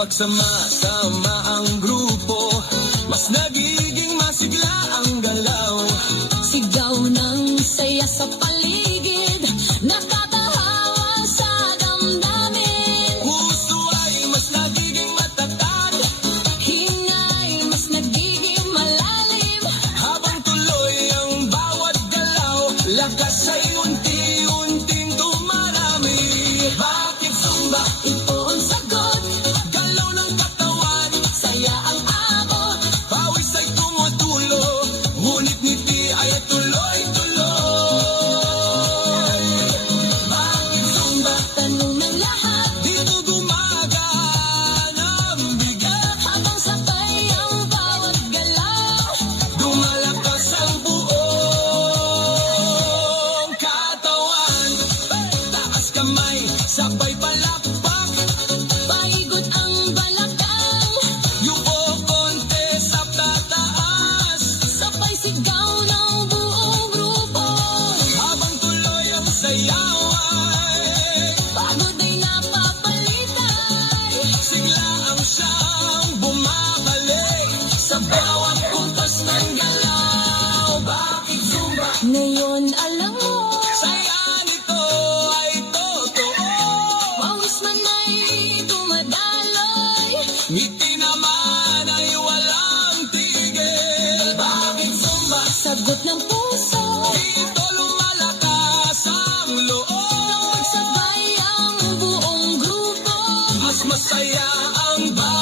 Kapag sama-sama ang grupo, mas nagiging masigla ang galaw. Sigaw ng saya sa paligid, nakatahawa sa damdamin. Puso ay mas nagiging matatag, Hingay mas nagiging malalim. habang tuloy ang bawat galaw, lakas ay unti-unting dumarami. Bakit Zumba? Ito ang sagot, Galaw ng katawan, saya ang abot. pawis ay tumutulo, ngunit ngiti ay tuloy-tuloy. Bakit Zumba? Tanong ng lahat, Dito gumagaan ang bigat, habang sabay ang bawat galaw. dumalakas ang buong katawan. Taas kamay, sabay palakpak, Paikot ang balakang, yuko konti sa tataas. sabay sigaw ng buong grupo. Habang tuloy ang sayawan, Pagod ay napapalitay, sigla ang siyang bumabalik sa bawat kuntas ng galaw. Bakit Zumba? ngayon alam mo. Saya nito ay totoo, Pawis man ay dumadaloy, ngiti naman ay walang tigil. Bakit Zumba? sagot ng puso. Dito lumalakas ang loob, Pagsabay ang buong grupo, mas masaya ang bawat